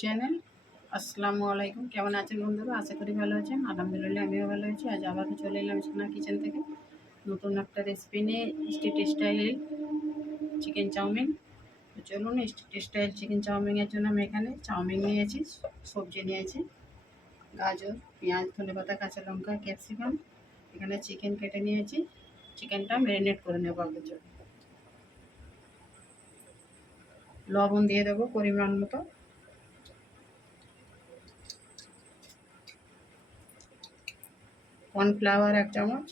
Channel. আসসালামু আলাইকুম। কেমন আছেন বন্ধুরা? আশা করি ভালো আছেন। আলহামদুলিল্লাহ, আমিও ভালো আছি। আজ আবারও চলে এলাম সোনা কিচেন থেকে। নতুন একটা রেসিপি নিয়ে স্ট্রিট স্টাইল চিকেন চাউমিন তো চলুন স্ট্রিট স্টাইল চিকেন চাউমিনের জন্য আমি এখানে চাউমিন নিয়েছি, সবজি নিয়েছি। গাজর, পেঁয়াজ ধনে পাতা কাঁচা লঙ্কা ক্যাপসিকাম এখানে চিকেন কেটে নিয়েছি। চিকেনটা ম্যারিনেট করে নেব আপনার জন্য লবণ দিয়ে দেবো পরিমাণ মতো। কর্নফ্লাওয়ার এক চামচ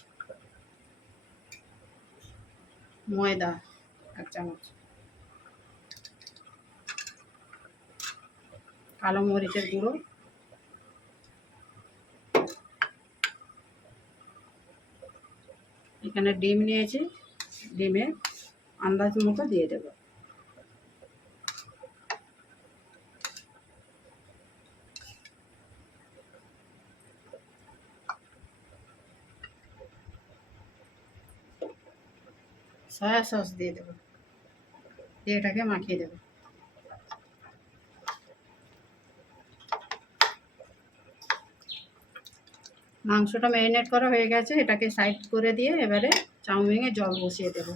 ময়দা এক চামচ কালো মরিচের গুঁড়ো। এখানে ডিম নিয়েছি। ডিমে আন্দাজ মতো দিয়ে দেবো। সয়া সস দিয়ে দেবো। দিয়ে এটাকে মাখিয়ে দেবো। মাংসটা ম্যারিনেট করা হয়ে গেছে, এটাকে সাইড করে দিয়ে এবারে চাউমিনে জল বসিয়ে দেব।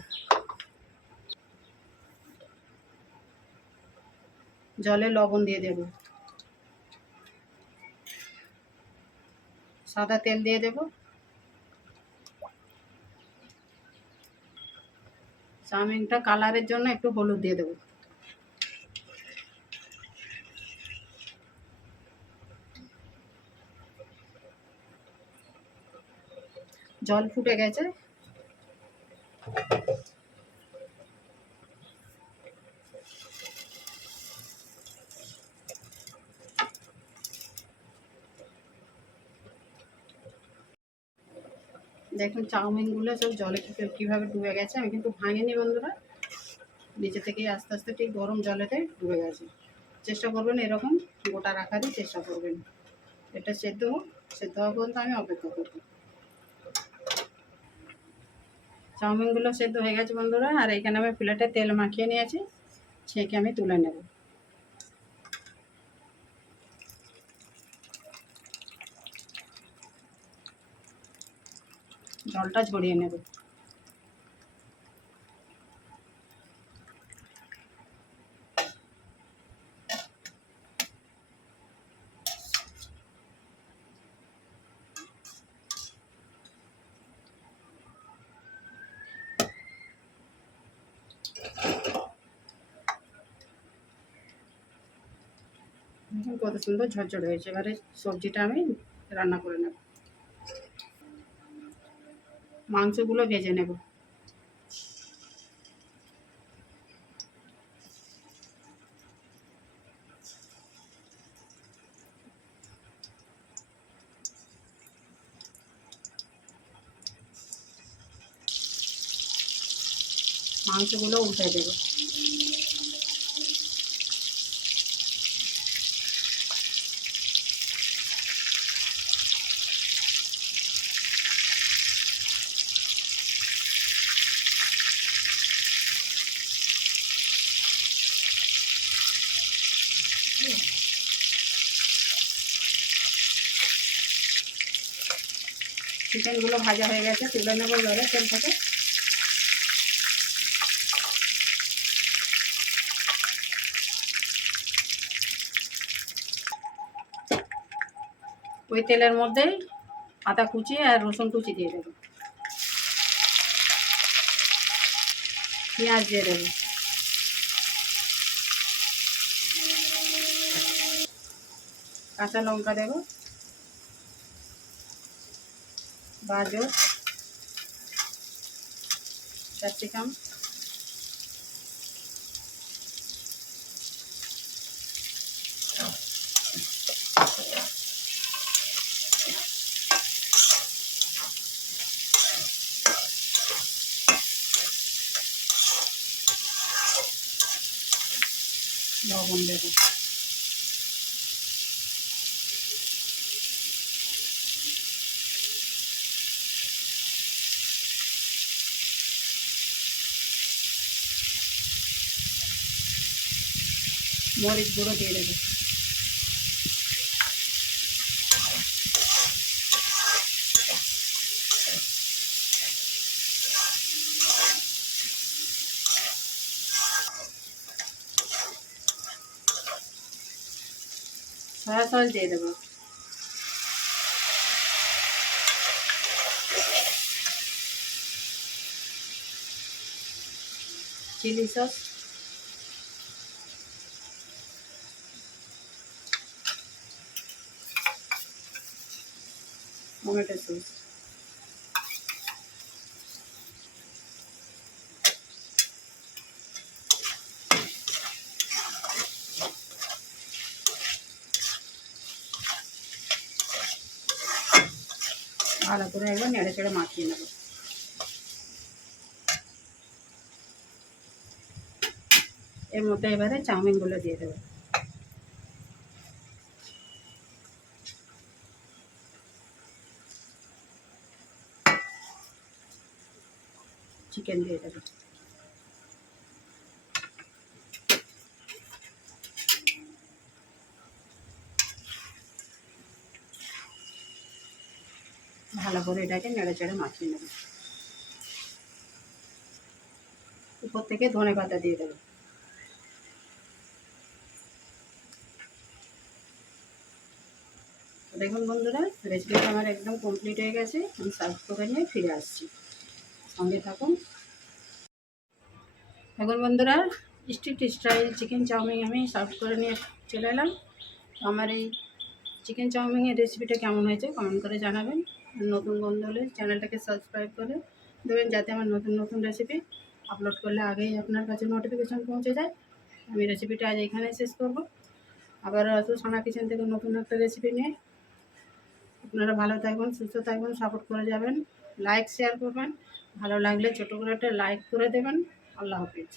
জলে লবণ দিয়ে দেব। সাদা তেল দিয়ে দেবো। চাউমিনটা কালারের জন্য একটু হলুদ দিয়ে দেবো। জল ফুটে গেছে। দেখুন চাউমিনগুলো সব জলে কীভাবে ডুবে গেছে, আমি কিন্তু ভাঙিনি বন্ধুরা। নিচে থেকে আস্তে আস্তে ঠিক গরম জলেতে ডুবে গেছে। চেষ্টা করবেন এরকম গোটা রাখারই চেষ্টা করবেন। এটা সেদ্ধ হোক, সেদ্ধ হওয়া পর্যন্ত আমি অপেক্ষা করব। চাউমিনগুলো সেদ্ধ হয়ে গেছে বন্ধুরা, আর এখানে আমি প্লেটে তেল মাখিয়ে নিয়েছি, ছেঁকে আমি তুলে নেব। জলটা ঝরিয়ে নেব। কত সুন্দর ঝরঝর হয়েছে। এবারে সবজিটা আমি রান্না করে নেব। মাংসগুলো ভেজে নেব। মাংসগুলো উঠে দেবো। চিকেনগুলো ভাজা হয়ে গেছে, তুলে নেব এবারে তেল থেকে। ওই তেলের মধ্যেই আদা কুচি আর রসুন কুচি দিয়ে দেবো। পেঁয়াজ দিয়ে দেবো। কাঁচা লঙ্কা দেবো। গাজর ক্যাপসিকাম। লবণ দেবো। মরিচ গুঁড়ো দিয়ে দেবো। সয়া সস দিয়ে দেবো। Chilli sauce. টমেটো সস ভালো করে একবার নেড়ে চেড়ে মাখিয়ে নেব এর মধ্যে এবারে চাউমিনগুলো দিয়ে দেবো চিকেন দিয়ে দেবো। ভালো করে এটাকে নেড়ে চেড়ে মাখিয়ে নেব। উপর থেকে ধনে পাতা দিয়ে দেবো। দেখুন বন্ধুরা রেসিপিটা আমার একদম কমপ্লিট হয়ে গেছে, আমি সার্ভ করে নিয়ে ফিরে আসছি। সঙ্গে থাকুন। এখন বন্ধুরা, স্ট্রিট স্টাইল চিকেন চাউমিন আমি সার্ভ করে নিয়ে চলে এলাম। আমার এই চিকেন চাউমিনের রেসিপিটা কেমন হয়েছে কমেন্ট করে জানাবেন। নতুন বন্ধু হলে চ্যানেলটাকে সাবস্ক্রাইব করে দেবেন যাতে আমার নতুন নতুন রেসিপি আপলোড করলে আগেই আপনার কাছে নোটিফিকেশান পৌঁছে যায়। আমি রেসিপিটা আজ এখানেই শেষ করব। আবার হয়তো সোনা কিচেন থেকে নতুন একটা রেসিপি নিয়ে। আপনারা ভালো থাকবেন, সুস্থ থাকবেন, সাপোর্ট করে যাবেন, লাইক, শেয়ার করবেন। ভালো লাগলে ছোটো করে একটা লাইক করে দেবেন। আল্লাহ হাফিজ।